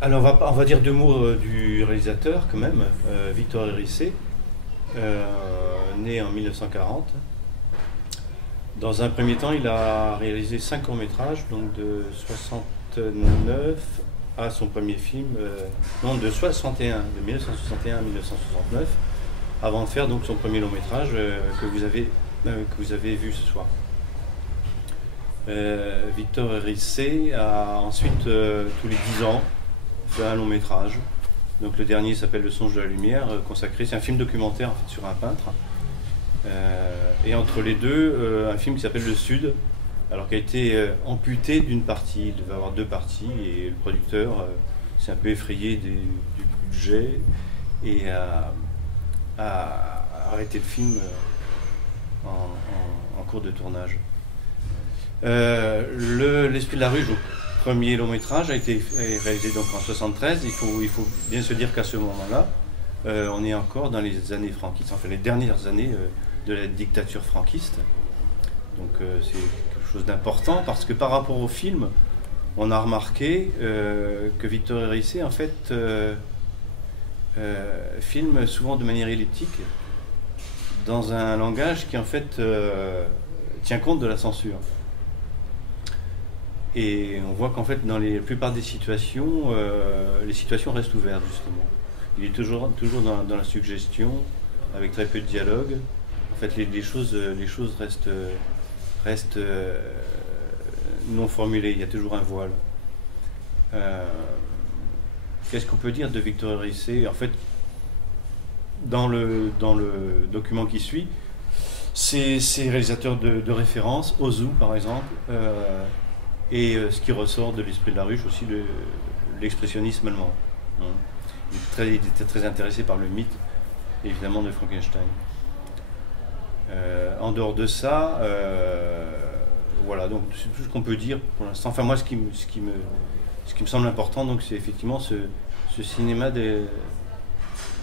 Alors on va dire deux mots du réalisateur quand même, Victor Hérissé, né en 1940. Dans un premier temps, il a réalisé 5 courts-métrages, donc de 69 à son premier film, non de 61, de 1961 à 1969, avant de faire donc son premier long-métrage que vous avez vu ce soir. Victor Hérissé a ensuite, tous les 10 ans, fait un long métrage. Donc le dernier s'appelle Le songe de la lumière, consacré, c'est un film documentaire en fait, sur un peintre. Et entre les deux, un film qui s'appelle Le Sud, alors qui a été amputé d'une partie. Il devait avoir deux parties et le producteur s'est un peu effrayé du budget et a arrêté le film en cours de tournage. L'Esprit de la rue, donc, premier long métrage, a été réalisé donc en 73. Il faut bien se dire qu'à ce moment-là, on est encore dans les années franquistes, enfin les dernières années de la dictature franquiste. Donc c'est quelque chose d'important parce que par rapport au film, on a remarqué que Victor Hérissé en fait filme souvent de manière elliptique dans un langage qui en fait tient compte de la censure. Et on voit qu'en fait, dans la plupart des situations, les situations restent ouvertes, justement. Il est toujours dans la suggestion, avec très peu de dialogue. En fait, les choses restent non formulées. Il y a toujours un voile. Qu'est-ce qu'on peut dire de Victor Hérissé? En fait, dans le document qui suit, c'est réalisateur de référence, Ozu par exemple. Et ce qui ressort de l'Esprit de la ruche aussi, l'expressionnisme allemand. Hein. Il était très intéressé par le mythe, évidemment, de Frankenstein. En dehors de ça, voilà, donc c'est tout ce qu'on peut dire pour l'instant. Enfin, moi, ce qui me semble important, donc, c'est effectivement ce cinéma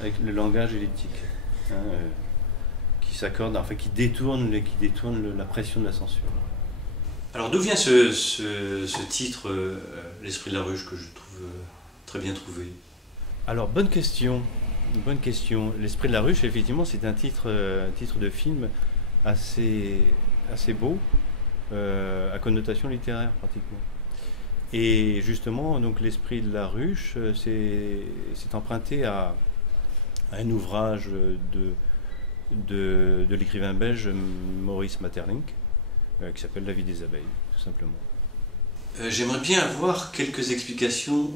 avec le langage et l'éthique, hein, qui s'accorde, enfin, qui détourne la pression de la censure. Alors d'où vient ce titre, L'Esprit de la ruche, que je trouve très bien trouvé? Alors bonne question, bonne question. L'Esprit de la ruche, effectivement, c'est un titre de film assez beau, à connotation littéraire pratiquement. Et justement, donc L'Esprit de la ruche, c'est emprunté à un ouvrage de l'écrivain belge Maurice Maeterlinck, qui s'appelle La vie des abeilles, tout simplement. J'aimerais bien avoir quelques explications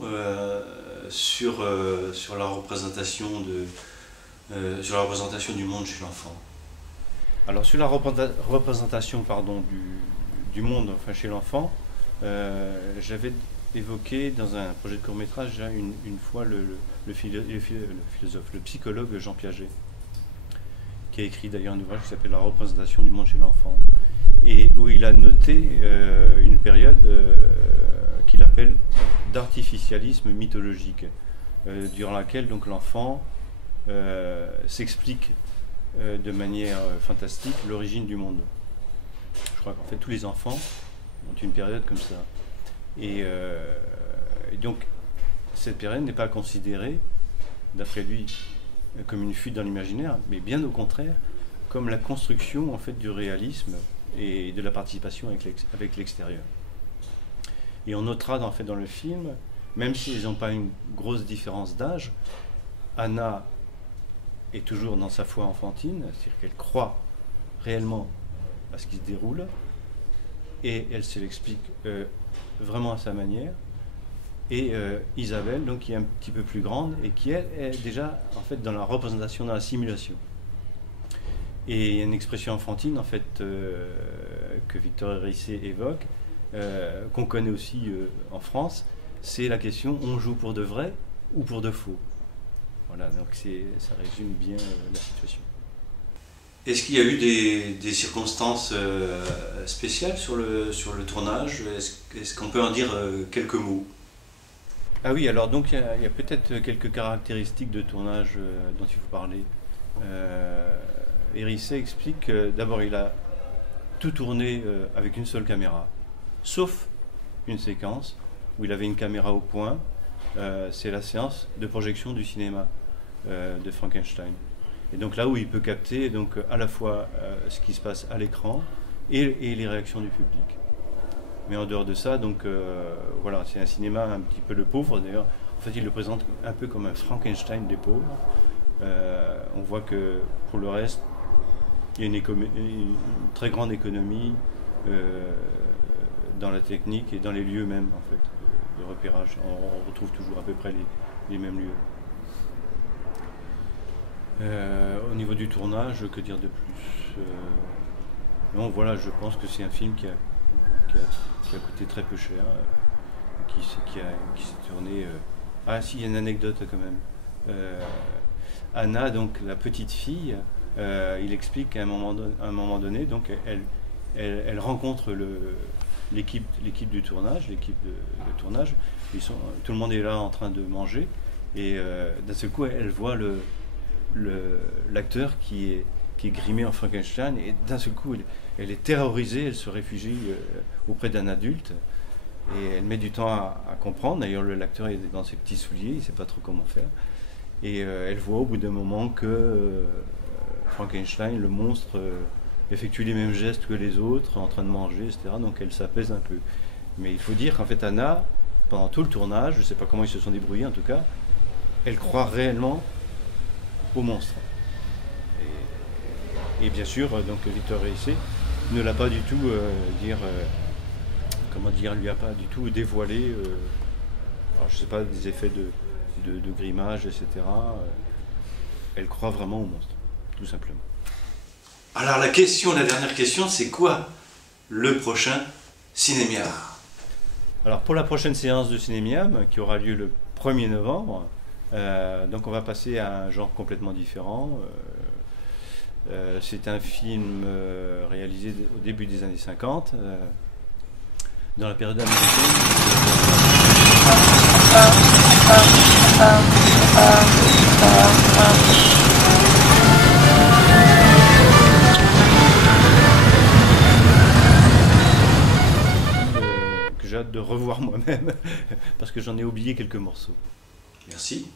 sur la représentation du monde chez l'enfant. Alors sur la représentation du monde enfin, chez l'enfant, j'avais évoqué dans un projet de court-métrage déjà une fois le philosophe, le psychologue Jean Piaget, qui a écrit d'ailleurs un ouvrage qui s'appelle La représentation du monde chez l'enfant, et où il a noté une période qu'il appelle d'artificialisme mythologique, durant laquelle donc l'enfant s'explique de manière fantastique l'origine du monde. Je crois qu'en fait tous les enfants ont une période comme ça. Et donc cette période n'est pas considérée, d'après lui, comme une fuite dans l'imaginaire, mais bien au contraire, comme la construction en fait du réalisme et de la participation avec l'extérieur. Et on notera en fait dans le film, même s'ils n'ont pas une grosse différence d'âge, Anna est toujours dans sa foi enfantine, c'est-à-dire qu'elle croit réellement à ce qui se déroule, et elle se l'explique vraiment à sa manière. Et Isabelle, donc, qui est un petit peu plus grande, et qui elle est déjà en fait dans la représentation, dans la simulation. Et il y a une expression enfantine en fait que Victor Hérissé évoque, qu'on connaît aussi en France, c'est la question: on joue pour de vrai ou pour de faux? Voilà, donc ça résume bien la situation. Est-ce qu'il y a eu des circonstances spéciales sur le tournage? Est-ce qu'on peut en dire quelques mots? Ah oui, alors donc il y a peut-être quelques caractéristiques de tournage dont il faut parler. Hérissé explique que d'abord il a tout tourné avec une seule caméra, sauf une séquence où il avait une caméra au point c'est la séance de projection du cinéma de Frankenstein. Et donc là où il peut capter donc, à la fois ce qui se passe à l'écran et les réactions du public. Mais en dehors de ça, donc voilà, c'est un cinéma un petit peu le pauvre d'ailleurs. En fait, il le présente un peu comme un Frankenstein des pauvres. On voit que pour le reste, il y a une très grande économie dans la technique et dans les lieux même en fait de repérage. On retrouve toujours à peu près les mêmes lieux. Au niveau du tournage, que dire de plus non, voilà, je pense que c'est un film qui a coûté très peu cher, qui s'est tourné. Ah si, il y a une anecdote quand même. Anna, donc la petite fille, il explique qu'à un moment donné, donc elle rencontre l'équipe du tournage, tournage. Tout le monde est là en train de manger et d'un seul coup, elle voit l'acteur qui est grimé en Frankenstein et d'un seul coup, elle est terrorisée, elle se réfugie auprès d'un adulte. Et elle met du temps à comprendre. D'ailleurs, l'acteur est dans ses petits souliers, il ne sait pas trop comment faire. Et elle voit au bout d'un moment que Frankenstein, le monstre, effectue les mêmes gestes que les autres, en train de manger, etc. Donc elle s'apaise un peu. Mais il faut dire qu'en fait, Anna, pendant tout le tournage, je ne sais pas comment ils se sont débrouillés en tout cas, elle croit réellement au monstre. Et bien sûr, donc Victor Reissé ne l'a pas du tout lui a pas du tout dévoilé, alors je sais pas, des effets de grimage, etc. Elle croit vraiment au monstre, tout simplement. Alors la dernière question, c'est quoi le prochain Cinémiar? Alors pour la prochaine séance de Cinémiam, qui aura lieu le 1er novembre, donc on va passer à un genre complètement différent. C'est un film réalisé au début des années 50, dans la période américaine. Que j'ai hâte de revoir moi-même, parce que j'en ai oublié quelques morceaux. Merci.